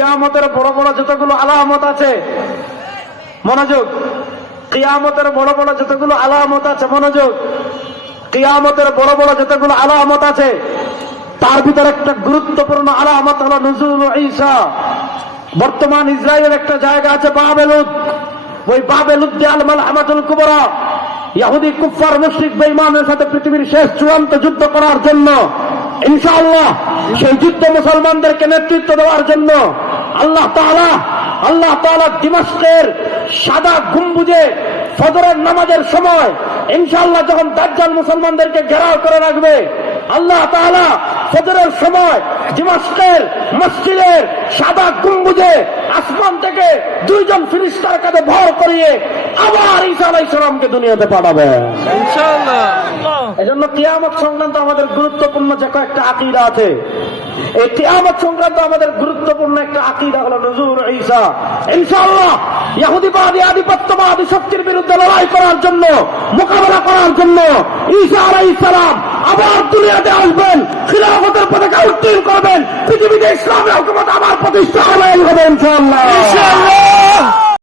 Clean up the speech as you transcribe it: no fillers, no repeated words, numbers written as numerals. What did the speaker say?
কিয়ামতের বড় বড় যতগুলো আলামত আছে, মনোযোগ, কিয়ামতের বড় বড় যতগুলো আলামত আছে, মনোযোগ, কিয়ামতের বড় বড় যতগুলো আলামত আছে তার ভিতরে একটা গুরুত্বপূর্ণ আলামত হলো নুজুল ঈসা। বর্তমান ইসরায়েলের একটা জায়গা আছে বাবেলুদ, ওই বাবেলুদ দিয়ে আল মালহামাতুল কুবরা, ইহুদি কুফফার মুশরিক বেঈমানের সাথে পৃথিবীর শেষ চূড়ান্ত যুদ্ধ করার জন্য ইনশাআল্লাহ, সেই যুদ্ধ মুসলমানদেরকে নেতৃত্ব দেওয়ার জন্য আল্লাহ তাআলা দিমাশকের সাদা গম্বুজে ফজরের নামাজের সময় ইনশাআল্লাহ যখন দাজ্জাল মুসলমানদেরকে ঘেরাও করে রাখবে, আল্লাহ তাআলা ফজরের সময় দিমাশকের মসজিদের সাদা গম্বুজে আসমান থেকে দুইজন ফেরেশতার কাঁধে ভর করিয়ে আবার ঈসা আলাইহিস সালামকে দুনিয়াতে পাঠাবেন ইনশাআল্লাহ। এজন্য কিয়ামত সংক্রান্ত আমাদের গুরুত্বপূর্ণ যে কয়েকটা আকীদা আছে, এই কিয়ামত সংক্রান্ত আমাদের গুরুত্বপূর্ণ একটা আকীদা হলো নুজুল ঈসা। ইনশাআল্লাহ ইহুদিবাদী আধিপত্যবাদী শক্তির বিরুদ্ধে লড়াই করার জন্য, মোকাবেলা করার জন্য ঈসা আলাইহিস সালাম আবার দুনিয়াতে আসবেন, খিলাফতের পতাকা উত্তোলন করবেন, পৃথিবীতে ইসলামের হুকুমত আবার প্রতিষ্ঠা হবে ইনশাআল্লাহ।